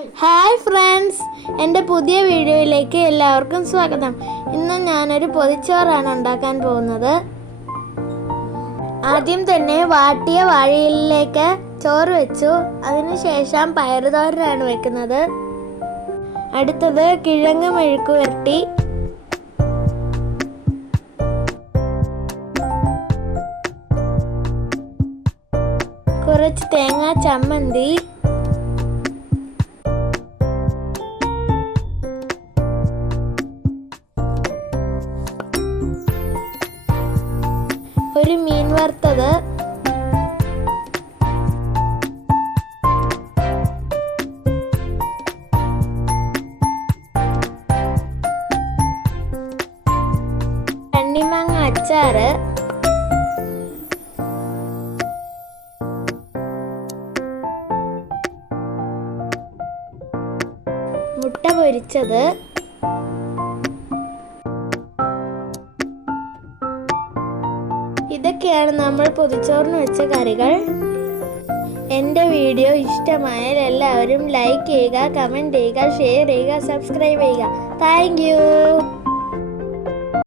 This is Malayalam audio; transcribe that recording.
ഹായ് ഫ്രണ്ട്സ് എന്റെ പുതിയ വീഡിയോയിലേക്ക് എല്ലാവർക്കും സ്വാഗതം. ഇന്ന് ഞാനൊരു പൊതിച്ചോറാണ് ഉണ്ടാക്കാൻ പോകുന്നത്. ആദ്യം തന്നെ വാട്ടിയ വാഴയിലേക്ക് ചോറ് വെച്ചു. അതിനുശേഷം പയറുതോരനാണ് വെക്കുന്നത്. അടുത്തത് കിഴങ്ങ് മെഴുക്ക് വരട്ടി. കുറച്ച് തേങ്ങാ ചമ്മന്തി. ഒരു മീൻ വറുത്തത്. കണ്ണിമാങ്ങ അച്ചാറ്. മുട്ട പൊരിച്ചത്. ഇതൊക്കെയാണ് നമ്മൾ പൊതിച്ചോറിന് വെച്ച കറികൾ. എന്റെ വീഡിയോ ഇഷ്ടമായാൽ എല്ലാവരും ലൈക്ക് ചെയ്യുക കമന്റ് ചെയ്യുക ഷെയർ ചെയ്യുക സബ്സ്ക്രൈബ് ചെയ്യുക. താങ്ക്